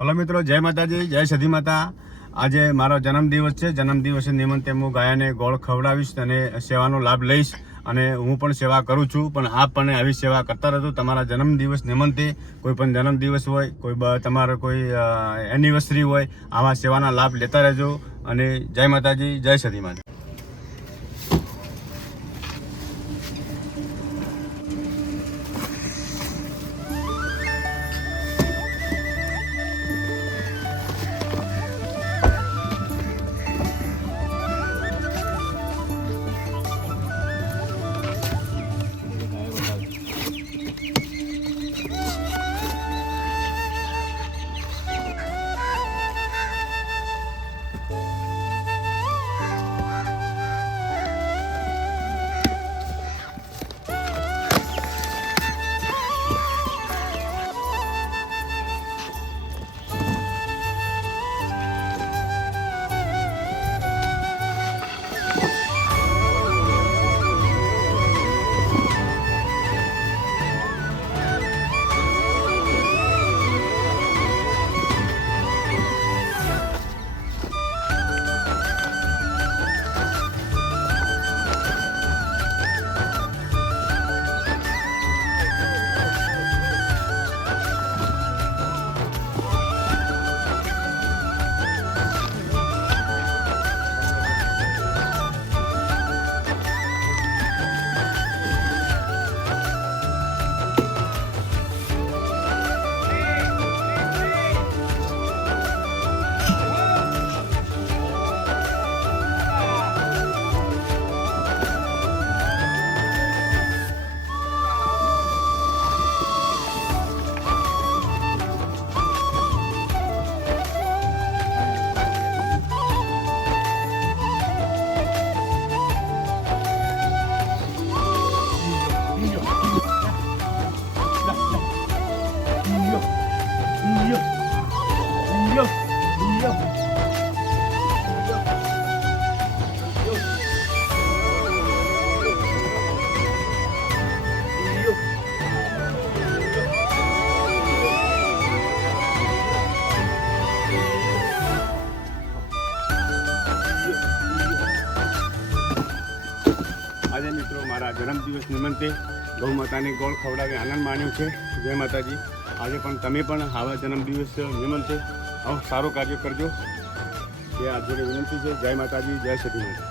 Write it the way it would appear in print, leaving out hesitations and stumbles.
Hello મિત્રો, જય માતાજી, જય સધી માતા. આજે મારો જન્મદિવસ છે. જન્મદિવસ નિમિત્તે હું ગાયાને ગોળ ખવડાવીશ અને સેવાનો લાભ લઈશ અને હું પણ સેવા કરું છું. પણ આપ પણ આવી સેવા કરતા રહેજો. તમારા જન્મદિવસ નિમિત્તે કોઈ પણ જન્મદિવસ હોય, તમારો કોઈ એનિવર્સરી હોય, આવા સેવાના લાભ લેતા રહેજો. અને જય માતાજી, જય સધી માતા. આજે મિત્રો મારા જન્મદિવસ નિમિત્તે ગૌ માતાની ગોળ ખવડાવી આનંદ માણ્યો છે. જય માતાજી. આજે પણ તમે પણ આવા જન્મદિવસ નિમિત્તે આવું સારું કાર્ય કરજો એ આ જોડે વિનંતી છે. જય માતાજી, જય સતી માતા.